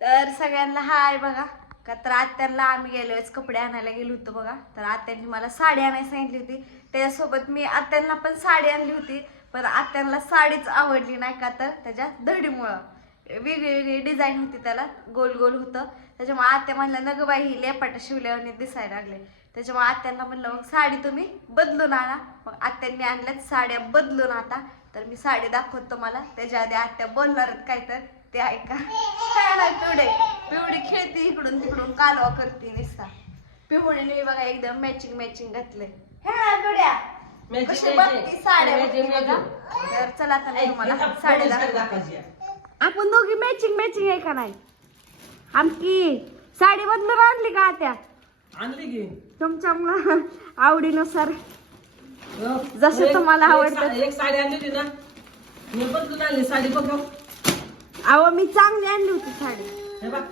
तर सगळ्यांना हाय बघा. का तर आत्यांना आम्ही गेलो वेळेस कपडे आणायला गेलो होतो बघा. तर आत्यांनी मला साडी आणायला सांगितली होती. त्याच्यासोबत मी आत्यांना पण साडी आणली होती. पण आत्यांना साडीच आवडली नाही का तर त्याच्या धडीमुळं. वेगळी वेगळी डिझाईन होती त्याला. गोल गोल होतं. त्याच्यामुळे आत्या म्हणलं नग बाई ही लेपाटा शिवल्यावर दिसायला लागले. त्याच्यामुळे आत्यांना म्हणलं मग साडी तुम्ही बदलून आणा. मग आत्यांनी आणल्यात साड्या बदलून आता. तर मी साडी दाखवतो मला त्याच्या आधी आत्या बोलणार आहेत काय तर. ते ऐका काय नाही पिवडे पिवडी खेळते इकडून तिकडून कालवा करते निसता पिवडीने बघा एकदम मॅचिंग मॅचिंग घातलंय हे ना पिवड्या Matching, कशी matching. बघती साड्या Matching, बघती बघा. matching. तर चला आता मी तुम्हाला साडी. आपण दोघी मॅचिंग मॅचिंग आहे का नाही आमकी साडी बदलून आणली का त्या आणली की तुमच्या मुलं आवडीनुसार हो. जसं तुम्हाला एक आवडतं. एक साडी आणली होती ना मी बदलून आणली साडी बघ. अहो मी चांगली आणली होती साडी. हे बघ.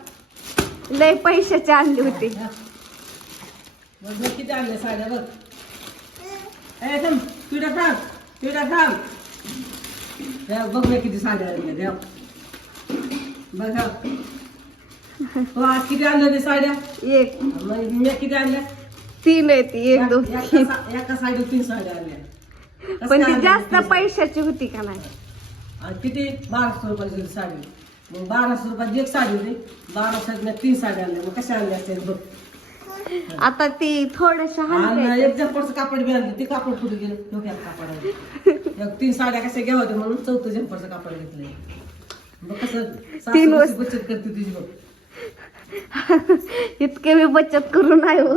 लय पैशाची आणली होती. बघ. बघ किती आणले साड्या बघ. ए थांब. पिढा थांब. पिढा थांब. हे बघ मी किती साड्या आणल्या देव. बघ हा. तू आज किती आणल्या ते साड्या? एक. मग मी किती आणल्या? तीन आहे ती एक दोन एका तीन. सा- एका साडीवर तीन साड्या आणल्या. कसं पण काय ती आणल्या? जास्त? पैशाची होती का नाही? आणि किती? बाराशे रुपयाची होती साडी. मग बाराशे रुपयाची एक साडी होती. बाराशे तीन साड्या आणल्या. मग कशा आणल्या असतील बघ. आता ती आणि हलक्या एक जम्परचं कापड बी आणलं. ते कापड कुठे गेलं? डोक्यात कापड. आहे. एक तीन साड्या कशा घ्यावं होत्या म्हणून चौथं जम्परचं कापड घेतलंय. मग कसं? सासू तीन कशी वस्तू. बचत करते तुझी बघ. इतके मी बचत करून नाही हो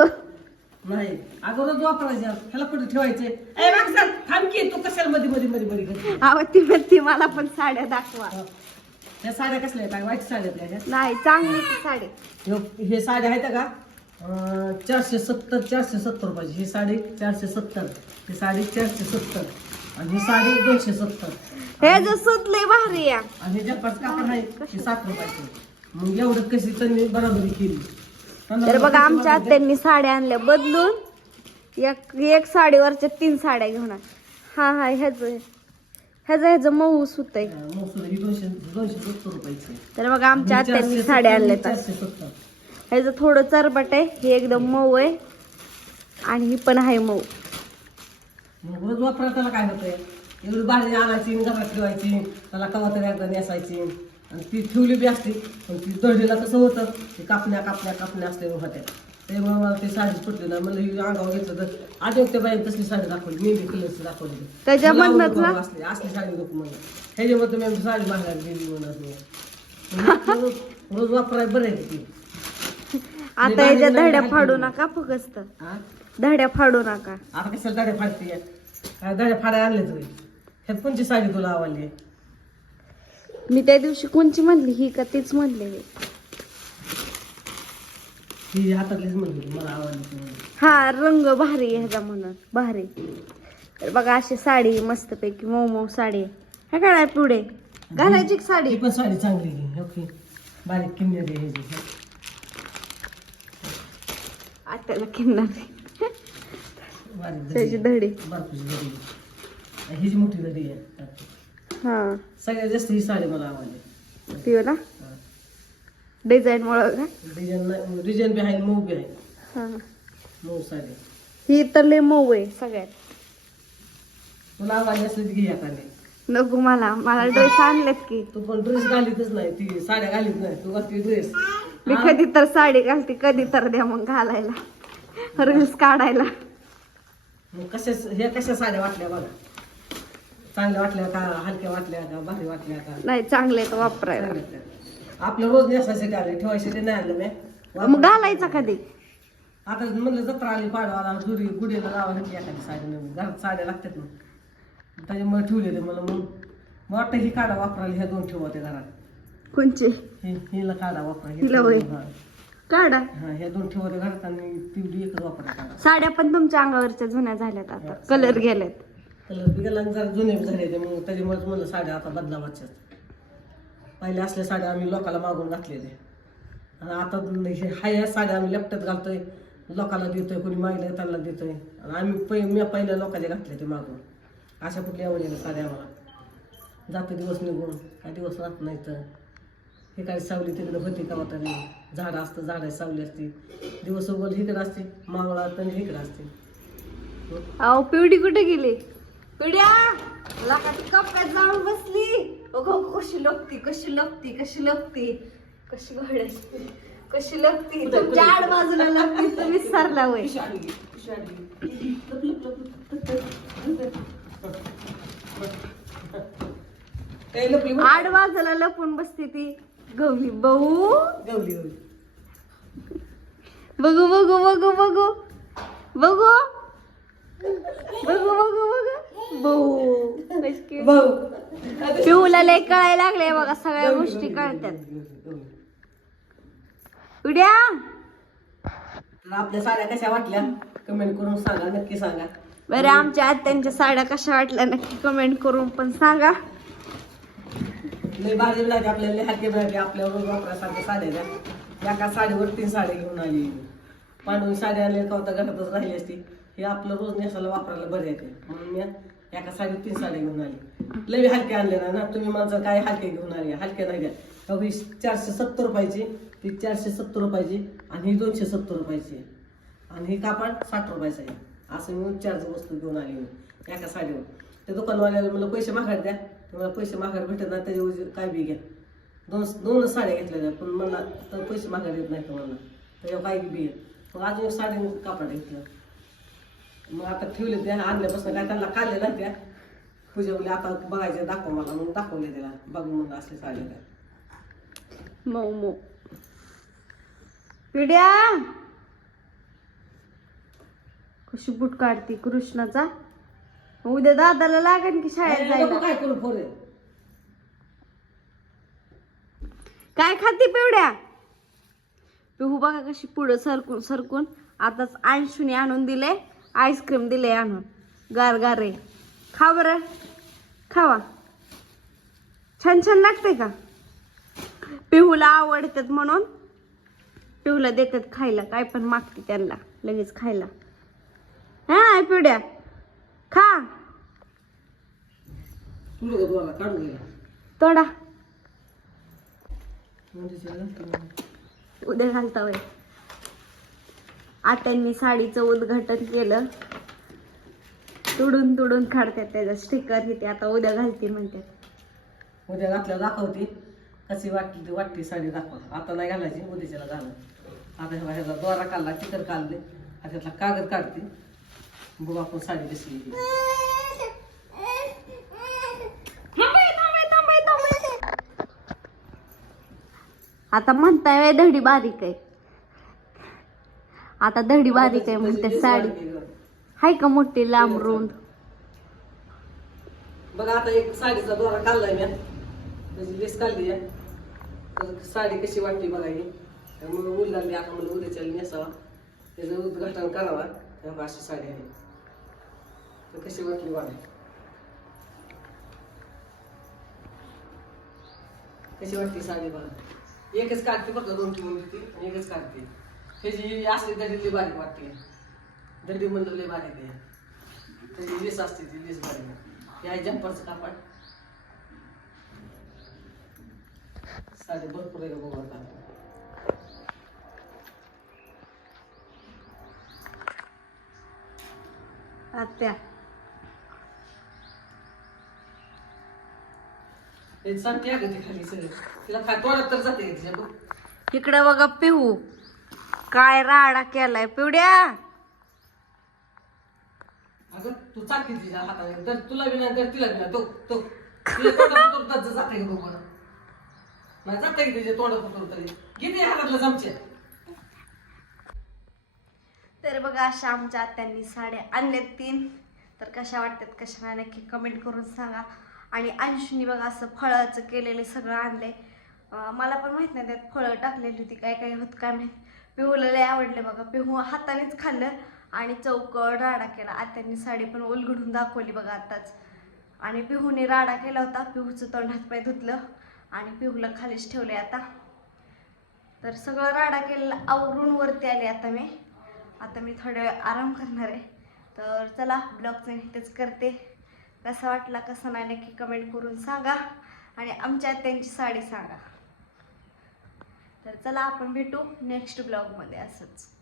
नाही. अगं रोज वापरायचे ह्याला कुठे ठेवायचे? ए थांब की तू कशाला मध्ये मध्ये मध्ये मध्ये करते अहो ती मला पण साड्या दाखवा. ह्या साड्या कसल्या आहेत? काय वाईट साड्या आहेत का ह्या? नाही चांगली ती साडी. ह्यो- हे साड्या आहेत का? अं, चारशे सत्तर चारशे सत्तर रुपयाची. ही साडी चारशे सत्तर ही साडी चारशे सत्तर आणि ही साडी दोनशे सत्तर. हे जे सूत लय भारी आणि हे जपाच कापड आहे हे सात रुपयाचे. मग एवढं कशी त्यांनी बराबरी केली? तर बघा आमच्या आत्यांनी साड्या आणल्या. बदलून एक एक साडीवरच्या तीन साड्या घेऊन. हा हा ह्याच ह्याचं ह्याचं मऊ सुत आहे. तर बघा आमच्या आत्यांनी साड्या आणल्या सत्तर. ह्याचं थोडं चरबट आहे. हे एकदम मऊ आहे. आणि ही पण आहे मऊ. मग रोज वापरा त्याला काय होतंय? एवढी भाजी आणायची आणि घरात ठेवायची त्याला कवा तरी एकदा नेसायची. आणि ती ठेवली बी असती पण ती दळलीला कसं होतं. ते कापण्या कापण्या कापण्या असल्या होत्या. त्यामुळे मला ते साडी सुटली ना म्हणलं ही अंगावर घेतलं तर त्या बाईने तसली साडी दाखवली. मेहंदी कलरची दाखवली. मला असली असली साडी नको म्हणलं ह्याच्यामध्ये मी आमची साडी मागायला गेली म्हणत रोज रोज वापराय बरं आहे ती. आता नाही धड्या फाडू. नका हा धड्या फाडू नका. आता कशाला दाड्या फाडते काय दाड्या फाड्या आणले तुम्ही ह्यात कोणची साडी तुला आवडली? मी त्या दिवशी कोणची म्हणली? ही का तीच म्हणली ही हातातलीच म्हणली होती, मला आवडली ती म्हणून. हा रंग भारी ह्याचा म्हणून भारी. तर बघा अशी साडी मस्तपैकी मऊ मऊ साडी हे काय पुढे? घालायची साडी? पण साडी चांगली आहे. ओके. बारीक किन्नर आहे ह्याची. आत्याला किन्नारी बारीक त्याची धडी आहे. हिची मोठी दडी आहे. हा. सगळ्यात जास्त ही साडी मला आवडली. ती ना डिझाईन मुळे का? डिझाईन डिझाईन बी आहे मऊ बी आहे हा. मऊ साडी. ही तर लय मऊ आहे सगळ्यात. तुला आवडली असली तर घे एखादी. नको मला. मला ड्रेस आणलेत की. तू पण ड्रेस घालीतच नाही. ती साड्या घालीत नाही. तू ड्रेस मी कधी तर साडी घालते कधी तर द्या मग घालायला. रील्स काढायला. मग कशा ह्या कशा साड्या वाटल्या बघा. चांगल्या वाटल्या का हलक्या वाटल्या का भारी वाटल्या का? नाही चांगले तर वापरायला. आपलं रोज नेसायचे आले ठेवायचे ते नाही आणलं मी. मग घालायचा कधी? आता म्हणलं जत्रा आली पाडवाला दुरी गुडीला लावा घेतली एखादी साडी नवीन घरात साड्या लागतात ना. त्याच्यामुळे ठेवले ते. मला मग मग वाटतं ही काढा वापरायला ह्या दोन ठेवा ते घरात. कोणचे? ही हिला काढा वापरा हे हिला होय. हा. काढा. हा ह्या दोन ठेवा ते घरात आणि ती एकच वापरा काढा. साड्या पण तुमच्या अंगावरच्या जुन्या झाल्यात आता. कलर गेलेत कलर गेला जरा जुने झाले ते मग त्याच्यामुळेच म्हणलं साड्या आता बदलावाच्या पहिले असल्या साड्या आम्ही लोकाला मागून घातलेले आणि आता हे हाय ह्या साड्या आम्ही लेपट्यात घालतोय. लोकाला देतोय कोणी मागल्या त्यांना देतोय. आणि आम्ही पै मी पहिल्या लोकाला घातले ते मागून. अशा कुठल्या आवडलेल्या साड्या आम्हाला. जातो दिवस निघून काय दिवस राहत नाही तर ठिकाणी सावली तिकडे होती का होता झाडं असतं झाडं सावली असते. दिवस उगल इकडे असते मावळा तर इकडे असते. अहो पिवडी कुठे गेली? पिढ्या मला का ती कप्प्यात जाऊन बसली. अगं कशी लपती कशी लपती कशी लपती कशी घड कशी लपती. तुमच्या आड बाजूला लागते तुम्ही सरला वय. आड बाजूला लपून बसते ती. गवली बहू गवली बघू बघू बघू. बघू. बघू बघू बघू. भाऊ. पिऊला लय कळायला लागले बघा सगळ्या गोष्टी कळतात उड्या आपल्या साड्या कशा वाटल्या? कमेंट करून सांगा नक्की सांगा. बरं आमच्या आत्यांच्या साड्या कशा वाटल्या नक्की कमेंट करून पण सांगा. लय भारी लागते आपल्याला लय हलके मिळाले आपल्या रोज वापरासारख्या साड्या द्या एका साडीवर तीन साड्या घेऊन आली. पांढरी साडी आणली का होता घरातच राहिली असती. हे आपलं रोज नेसायला वापरायला बरं येते. म्हणून मी एका साडीत तीन साड्या घेऊन आली. लय हलके आणले ना ना तुम्ही माणसं काय हलके घेऊन आले? हलके नाही द्या ही चारशे सत्तर रुपयाची ती चारशे सत्तर रुपयाची आणि ही दोनशे सत्तर रुपयाची. आणि ही कापड साठ रुपयाचं आहे. असं मी चार वस्तू घेऊन आली मी एका साडीवर. त्या दुकानवाल्याला मला पैसे माघार द्या. तुम्हाला पैसे माघार भेटत ना त्याच्यावर काय बी घ्या. दोन दोनच साड्या घेतल्या पण मला तर पैसे माघार येत नाही तुम्हाला त्याच्यावर काय बी घ्या मग अजून एक साडी कापड घेतलं. मग आता ठेवले त्या आणल्यापासून काय त्यांना काढले नाही त्या. पूजेवले आता बघायचे दाखव मला मग दाखवले त्याला. बघू म्हणून असले काय मऊ मऊ. पिढ्या! कशी बुट काढते कृष्णाचा? उद्या दादाला लागेल की शाळेत जायला? काय करू फोरे काय खाते पिवड्या? पिहू बघा कशी पुढं सरकून सरकून आताच अंशुने आणून दिले. आईस्क्रीम दिले आणून गार गारे खा बरं खावा छान छान लागते का पिहूला आवडतात म्हणून पिहूला देतात खायला काय पण मागते त्यांना लगेच खायला हा पिवड्या खा तोडा उद्या घालता वय आत्यांनी साडीचं उद्घाटन केलं. तुडून तुडून काढतात त्याचं स्टिकर ते आता उद्या घालते म्हणतात. उद्या घातल्या दाखवते कशी वाटली ती वाटते साडी दाखवा आता नाही घालायची उद्याच्याला घाला. आता ह्या ह्याचा दोरा काढला चिकर काढले. आता त्यातला कागद काढते. बघू आपण साडी कशी ती. आता म्हणताय धडी बारीक आहे. आता धडी बारीक आहे म्हणते साडी. हाय का मोठी लांब रुंद? बघा आता एक साडीचा दोरा काढलाय मी. त्याची लेस काढली आहे. तर साडी कशी वाटली बघा ही. त्यामुळे मुलांनी आता मला उद्याच्या नेसावा. त्याचं उद्घाटन करावा. तेव्हा अशी साडी आहे. तर कशी वाटली बघा. कशी वाटली साडी बघा. एकच काढते फक्त दोन किलो आणि एकच काढते. त्याची असली दडी लई बारीक वाटते. दडी म्हणलं लई बारीक आहे त्याची लेस असते ती लेस बारीक आहे. हे आहे जम्परचं कापड. साडी भरपूर आहे. आत्या. हे सांगते अगं ती खाली सगळं? तिला खा तोडत तर जाते का तिच्या बघ? इकडे बघा पिहू. काय राडा केलाय पिवड्या? अगं तू चाकी तिच्या हाताने तर तुला नाही तर तिला बी नाही तो तो. तिला तोंडात उतरतात जाते का बघ बरं. नाही जाते की तिच्या तोंडात उतरत तरी. किती हातातला चमचे. तर बघा अशा आमच्या आत्यांनी साड्या आणल्यात तीन. तर कशा वाटतात कशा नाही नक्की कमेंट करून सांगा. आणि अंशुनी बघा असं फळाचं केलेले सगळं आणलंय. मला पण माहीत नाही त्यात फळं टाकलेली होती काय काय होत काय माहीत. पिहूला लय आवडले बघा. पिहू हातानेच खाल्लं आणि चौकड राडा केला. आत्यांनी साडी पण उलगडून दाखवली बघा आताच आणि पिहूने राडा केला होता. पिहूचं तोंड हातपाय धुतलं आणि पिहूला खालीच ठेवले आता. तर सगळं राडा केलेला आवरून वरती आले आता मी. आता मी थोड्या वेळ आराम करणार आहे. तर चला ब्लॉगचं इथेच करते. कसा वाटला कसं नाही नक्की कमेंट करून सांगा. आणि आमच्या त्यांची साडी सांगा. तर चला आपण भेटू नेक्स्ट ब्लॉगमध्ये असंच.